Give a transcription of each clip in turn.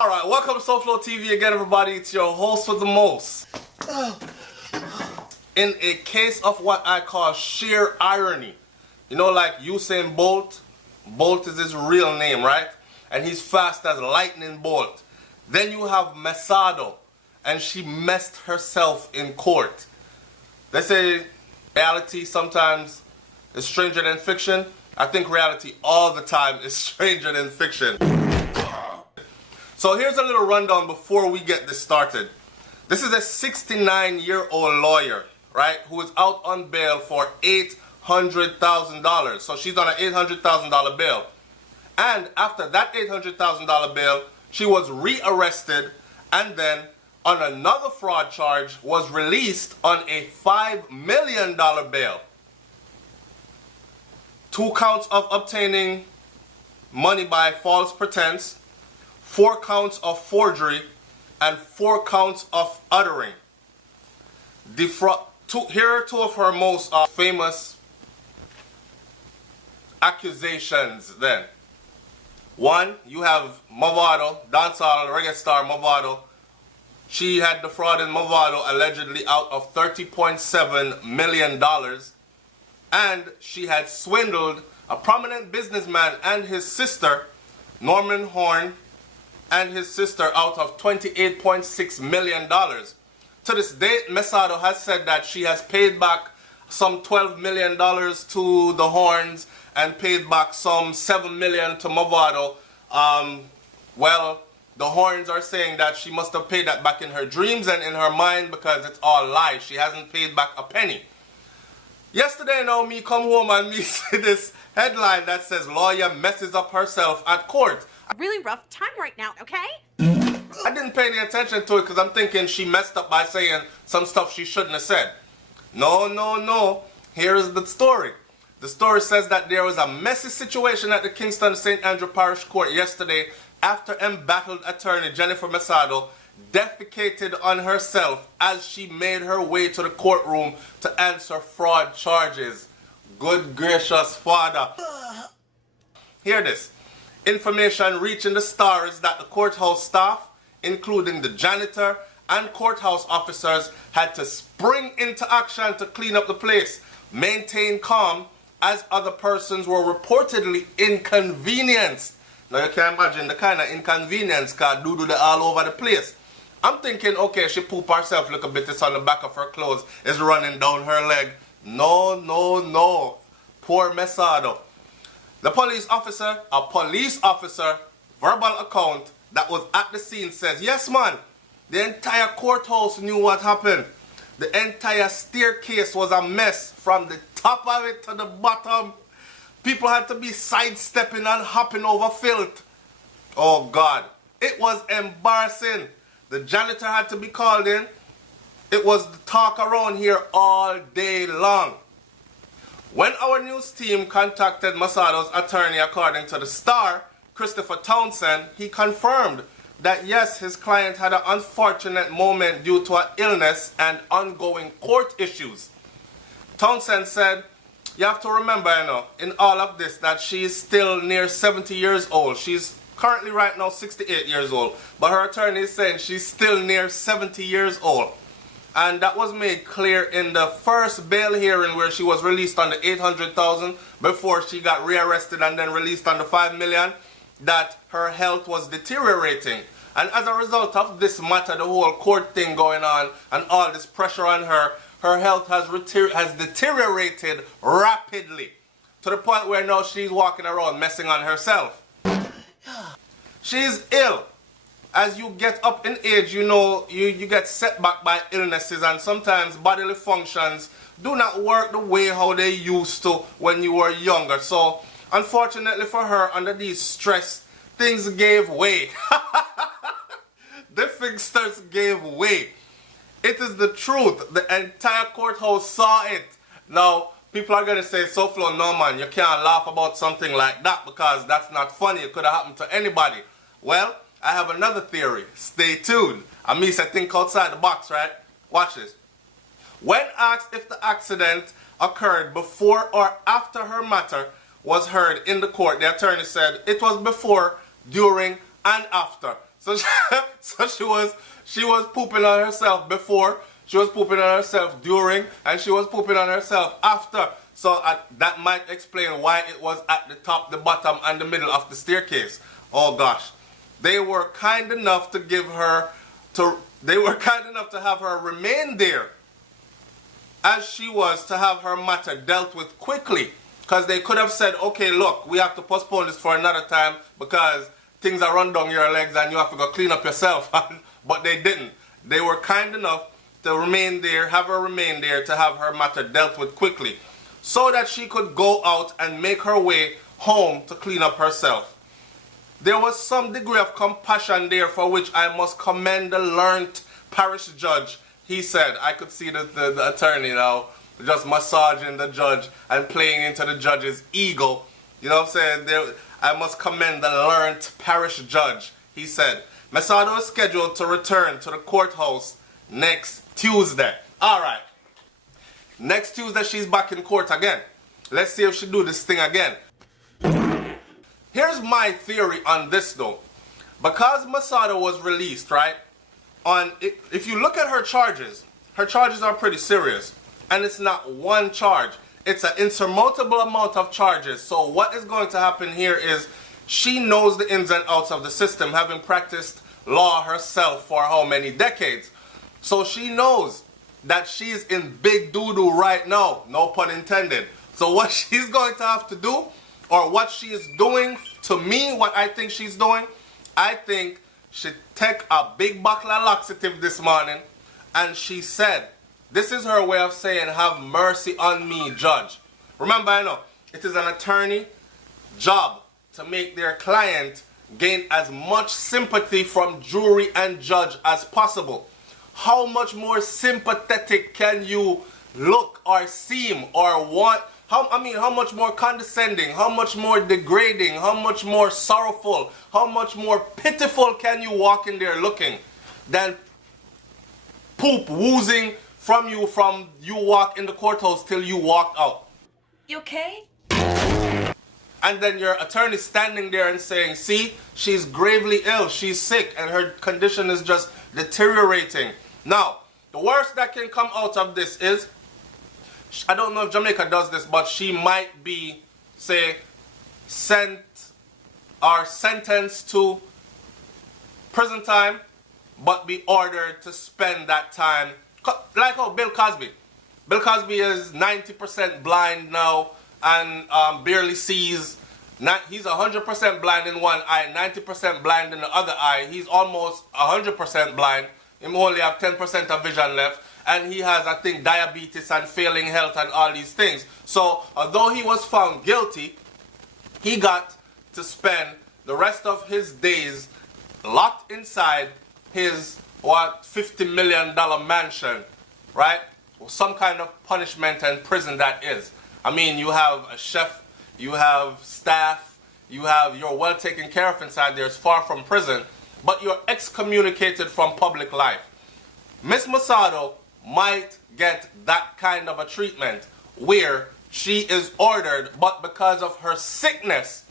Alright, welcome to SouFLoTV again, everybody. It's your host with the most. In a case of what I call sheer irony, you know, like Usain Bolt. Bolt is his real name, right? And he's fast as lightning bolt. Then you have Messado, and she messed herself in court. They say reality sometimes is stranger than fiction. I think reality all the time is stranger than fiction. So here's a little rundown before we get this started. This is a 69-year-old lawyer, right, who is out on bail for $800,000. So she's on an $800,000 bail. And after that $800,000 bail, she was rearrested and then on another fraud charge was released on a $5 million bail. 2 counts of obtaining money by false pretense, 4 counts of forgery, and 4 counts of uttering. Here are 2 of her most famous accusations then. 1, you have Messado, dancehall reggae star Messado. She had defrauded Messado allegedly out of $30.7 million. And she had swindled a prominent businessman and his sister, Norman Horn, and his sister out of $28.6 million. To this date, Messado has said that she has paid back some $12 million to the Horns and paid back some $7 million to Messado. Well, the Horns are saying that she must have paid that back in her dreams and in her mind because it's all lies. She hasn't paid back a penny. Yesterday now, me come home and me see this headline that says lawyer messes up herself at court. A really rough time right now, okay? I didn't pay any attention to it because I'm thinking she messed up by saying some stuff she shouldn't have said. No. Here's the story. The story says that there was a messy situation at the Kingston St. Andrew Parish Court yesterday after embattled attorney Jennifer Messado defecated on herself as she made her way to the courtroom to answer fraud charges. Good gracious Father. Hear this. Information reaching the Star is that the courthouse staff, including the janitor and courthouse officers, had to spring into action to clean up the place, maintain calm, as other persons were reportedly inconvenienced. Now you can imagine the kind of inconvenience because doo-doo they all over the place. I'm thinking, okay, she pooped herself a little bit, it's on the back of her clothes, it's running down her leg. No. Poor Messado. The police officer, verbal account that was at the scene says, yes man, the entire courthouse knew what happened. The entire staircase was a mess from the top of it to the bottom. People had to be sidestepping and hopping over filth. Oh God, it was embarrassing. The janitor had to be called in. It was the talk around here all day long. When our news team contacted Messado's attorney, according to the Star, Christopher Townsend, he confirmed that yes, his client had an unfortunate moment due to an illness and ongoing court issues. Townsend said, you have to remember, in all of this, that she is still near 70 years old. She's currently right now 68 years old, but her attorney is saying she's still near 70 years old. And that was made clear in the first bail hearing where she was released on the $800,000 before she got rearrested and then released on the $5 million, that her health was deteriorating. And as a result of this matter, the whole court thing going on and all this pressure on her, her health has deteriorated rapidly to the point where now she's walking around messing on herself. She's ill. As you get up in age, you know, you get set back by illnesses, and sometimes bodily functions do not work the way how they used to when you were younger. So, unfortunately for her, under these stress, things gave way. The fixtures gave way. It is the truth. The entire courthouse saw it. Now, people are going to say, SouFlo, no man, you can't laugh about something like that because that's not funny. It could have happened to anybody. Well, I have another theory. Stay tuned. I mean, I think outside the box, right? Watch this. When asked if the accident occurred before or after her matter was heard in the court, the attorney said it was before, during, and after. So she was pooping on herself before, she was pooping on herself during, and she was pooping on herself after. So that might explain why it was at the top, the bottom, and the middle of the staircase. Oh gosh. They were kind enough to have her remain there as she was, to have her matter dealt with quickly. Because they could have said, okay, look, we have to postpone this for another time because things are run down your legs and you have to go clean up yourself. But they didn't. They were kind enough to remain there, have her remain there, to have her matter dealt with quickly, so that she could go out and make her way home to clean up herself. There was some degree of compassion there, for which I must commend the learned parish judge. He said, I could see the attorney now just massaging the judge and playing into the judge's ego. You know what I'm saying? I must commend the learned parish judge. He said, Messado is scheduled to return to the courthouse next Tuesday. Alright. Next Tuesday she's back in court again. Let's see if she do this thing again. Here's my theory on this though. Because Messado was released, right? If you look at her charges are pretty serious. And it's not one charge. It's an insurmountable amount of charges. So what is going to happen here is she knows the ins and outs of the system, having practiced law herself for how many decades. So she knows that she's in big doo-doo right now, no pun intended. So what she's going to have to do, or what she is doing, to me, what I think she's doing, I think she took a big bottle of laxative this morning, and she said, this is her way of saying, have mercy on me, judge. Remember, I know, it is an attorney job to make their client gain as much sympathy from jury and judge as possible. How much more sympathetic can you look or seem or want? How much more condescending, how much more degrading, how much more sorrowful, how much more pitiful can you walk in there looking than poop woozing from you walk in the courthouse till you walk out? You okay? And then your attorney standing there and saying, see, she's gravely ill, she's sick, and her condition is just deteriorating. Now, the worst that can come out of this is, I don't know if Jamaica does this, but she might be, say, sent or sentenced to prison time, but be ordered to spend that time, like how Bill Cosby. Bill Cosby is 90% blind now and barely sees. He's 100% blind in one eye, 90% blind in the other eye. He's almost 100% blind. He only have 10% of vision left. And he has, I think, diabetes and failing health and all these things. So, although he was found guilty, he got to spend the rest of his days locked inside his, $50 million mansion, right? Some kind of punishment and prison that is. I mean, you have a chef, you have staff, you're well taken care of inside there. It's far from prison, but you're excommunicated from public life. Miss Messado might get that kind of a treatment where she is ordered, but because of her sickness,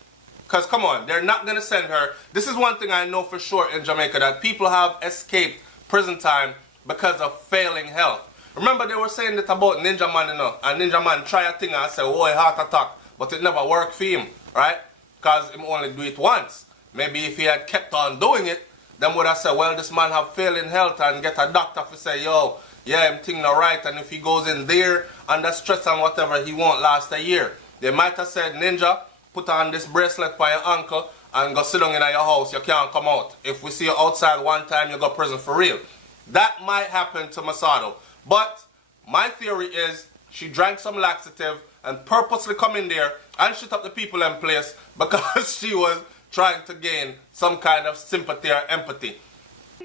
because come on, they're not going to send her. This is one thing I know for sure in Jamaica, that people have escaped prison time because of failing health. Remember they were saying that about Ninja Man, you know, and Ninja Man try a thing and say, oh, a heart attack, but it never worked for him, right? Because he only do it once. Maybe if he had kept on doing it, then would have said, well, this man have failing health, and get a doctor to say, yo, yeah, I'm thinking all right, and if he goes in there under stress and whatever, he won't last a year. They might have said, Ninja, put on this bracelet by your ankle and go sit down in your house, you can't come out. If we see you outside one time, you go to prison for real. That might happen to Messado. But my theory is she drank some laxative and purposely come in there and shut up the people in place because she was trying to gain some kind of sympathy or empathy.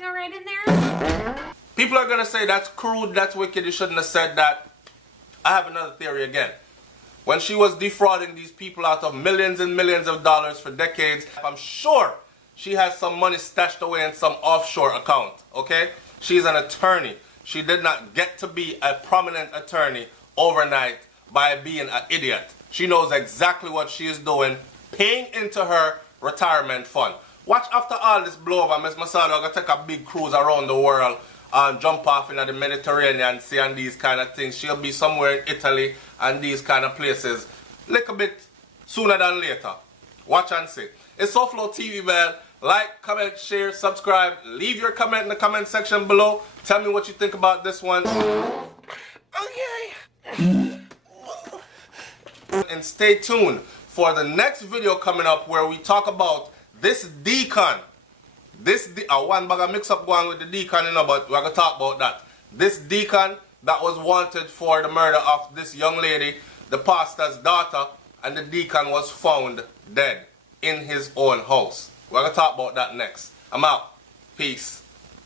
All right in there? People are going to say that's crude, that's wicked, you shouldn't have said that. I have another theory again. When she was defrauding these people out of millions and millions of dollars for decades, I'm sure she has some money stashed away in some offshore account, okay? She's an attorney. She did not get to be a prominent attorney overnight by being an idiot. She knows exactly what she is doing, paying into her retirement fund. Watch after all this blow over, Miss Messado gonna take a big cruise around the world and jump off into the Mediterranean Sea and these kind of things. She'll be somewhere in Italy and these kind of places little bit sooner than later. Watch and see. It's SouFLoTV, man. Like, comment, share, subscribe. Leave your comment in the comment section below. Tell me what you think about this one. Okay. And stay tuned for the next video coming up where we talk about this deacon. One bag of mix up going with the deacon, you know, but we're going to talk about that. This deacon that was wanted for the murder of this young lady, the pastor's daughter, and the deacon was found dead in his own house. We're going to talk about that next. I'm out. Peace.